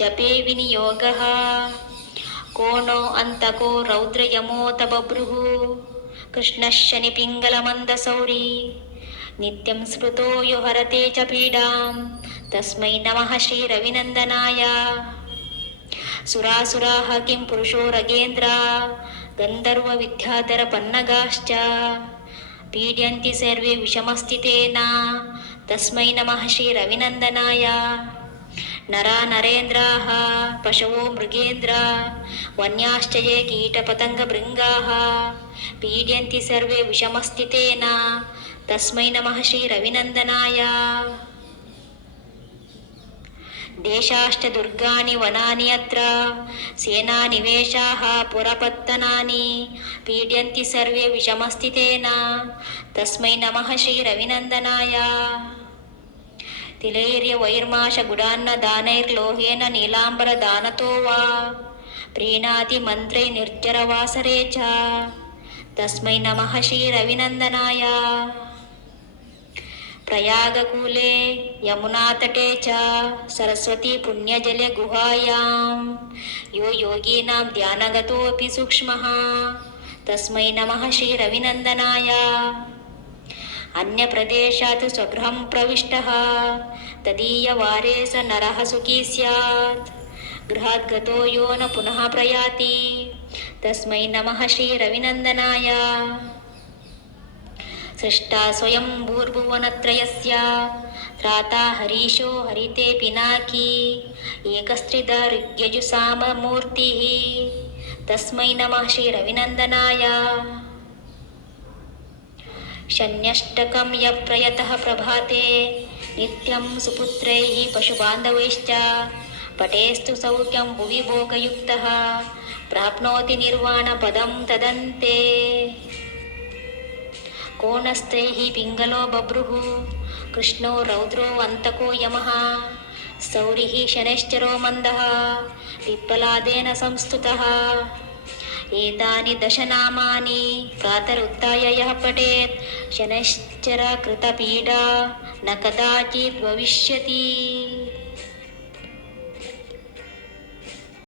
ಜಪೇ ವಿನಿಯೋಗಃ ಕೋಣೋ ಅಂತಕೋ ರೌದ್ರಯಮೋತ ಬಭ್ರುಃ ಕೃಷ್ಣಶ್ಶನಿ ಪಿಂಗಲಮಂದಸೌರಿ ನಿತ್ಯಂ ಸ್ಮೃತೋ ಯೋ ಹರತೆ ಚ ಪೀಡಾಂ ತಸ್ಮೈ ನಮಃ ಶ್ರೀ ರವಿನಂದನಾಯ. ಸುರಾಸುರಾಃ ಕಿಂ ಪುರುಷೋ ರಗೇಂದ್ರ ಗಂಧರ್ವ ವಿದ್ಯಾಧರ ಪನ್ನಗಾಶ್ಚ ಪೀಡ್ಯಂತಿ ಸರ್ವೇ ವಿಷಮಸ್ಥಿತೇನ ತಸ್ಮೈ ನಮಃ ಶ್ರೀ ರವಿನಂದನಾಯ. ನರಾ ನರೇಂದ್ರಾಃ ಪಶವೋ ಮೃಗೇಂದ್ರ ವನ್ಯಾಶ್ಚ ಯೇ ಕೀಟಪತಂಗಭೃಂಗಾಃ ಪೀಡ್ಯಂತಿ ಸರ್ವೇ ವಿಷಮಸ್ಥಿತೇನ ತಸ್ಮೈ ನಮಃ ಶ್ರೀ ರವಿನಂದನಾಯ. ದೇಶಾಶ್ಚ ದುರ್ಗಾನಿ ವನಾನಿ ಅತ್ರ ಸೇನಾನಿವೇಶಾಃ ಪುರಪತ್ತನಾನಿ ಪೀಡ್ಯಂತಿ ಸರ್ವೇ ವಿಷಮಸ್ಥಿತೇನ ತಸ್ಮೈ ನಮಃ ಶ್ರೀ ರವಿನಂದನಾಯ. ತಿಲೈರ್ಯ ವೈರ್ಮಾಶ ಗುಡಾನ್ನ ದಾನೈರ್ಲೋಹೇನ ನೀಲಾಂಬರ ದಾನತೋ ವಾ ಪ್ರೀಣಾತಿ ಮಂತ್ರೈ ನಿರ್ಜರವಾಸರೇ ಚ ತಸ್ಮೈ ನಮಃ ಶ್ರೀ ರವಿನಂದನಾಯ. ಪ್ರಯಾಗಕೂಲೆ ಯಮುನಾತಟೆ ಚ ಸರಸ್ವತಿ ಪುಣ್ಯಜಲೆ ಗುಹಾಯಾಂ ಯೋ ಯೋಗೀನಾಂ ಧ್ಯಾನಗತೋಪಿ ಸೂಕ್ಷ್ಮಃ ತಸ್ಮೈ ನಮಃ ಶ್ರೀ ರವಿನಂದನಾಯ. ಅನ್ಯಪ್ರದೇಶಾತ್ ಸ್ವಗೃಹಂ ಪ್ರವಿಷ್ಟಃ ತದೀಯವಾರೆ ಸ ನರಃ ಸುಖೀ ಸ್ಯಾತ್ ಗೃಹಾತ್ ಗತೋ ಯೋ ನ ಪುನಃ ಪ್ರಯಾತಿ ತಸ್ಮೈ ನಮಃ ಶ್ರೀ ರವಿನಂದನಾಯ. ಸೃಷ್ಟಾ ಸ್ವಯಂ ಭೂರ್ಭುವನತ್ರಯಸ್ಯ ತ್ರಾತಾ ಹರೀಶೋ ಹರಿತೆ ಪಿನಾಕಿ ಏಕಸ್ತ್ರಿಧ ಋಗ್ಯಜುಸಾಮ ಮೂರ್ತಿಃ ತಸ್ಮೈ ನಮಃ ಶ್ರೀ ರವಿನಂದನಾಯ. ಶನ್ಯಷ್ಟಕಂ ಯ ಪ್ರಯತಃ ಪ್ರಭಾತೆ ನಿತ್ಯಂ ಸುಪುತ್ರೈಃ ಪಶುಬಾಂಧವೈಶ್ಚ ಪಟೇಸ್ತು ಸೌಖ್ಯಂ ಭುವಿ ಭೋಗಯುಕ್ತಃ ಪ್ರಾಪ್ನೋತಿ ನಿರ್ವಾಣ ಪದಂ ತದಂತೆ. ಕೋಣಸ್ಥೈಃ ಪಿಂಗಲೋ ಬಭ್ರುಃ ಕೃಷ್ಣೋ ರೌದ್ರೋ ಅಂತಕೋ ಯಮಃ ಸೌರಿಃ ಶನೈಶ್ಚರೋ ಮಂದಃ ಪಿಪ್ಪಲಾದೇನ ಸಂಸ್ತುತಃ. ಏತಾನಿ ದಶನಾಮಾನಿ ಪ್ರಾತರುತ್ಥಾಯ ಯಃ ಪಠೇತ್ ಶನೈಶ್ಚರ ಕೃತಪೀಡಾ ನ ಕದಾಚಿತ್ ಭವಿಷ್ಯತಿ.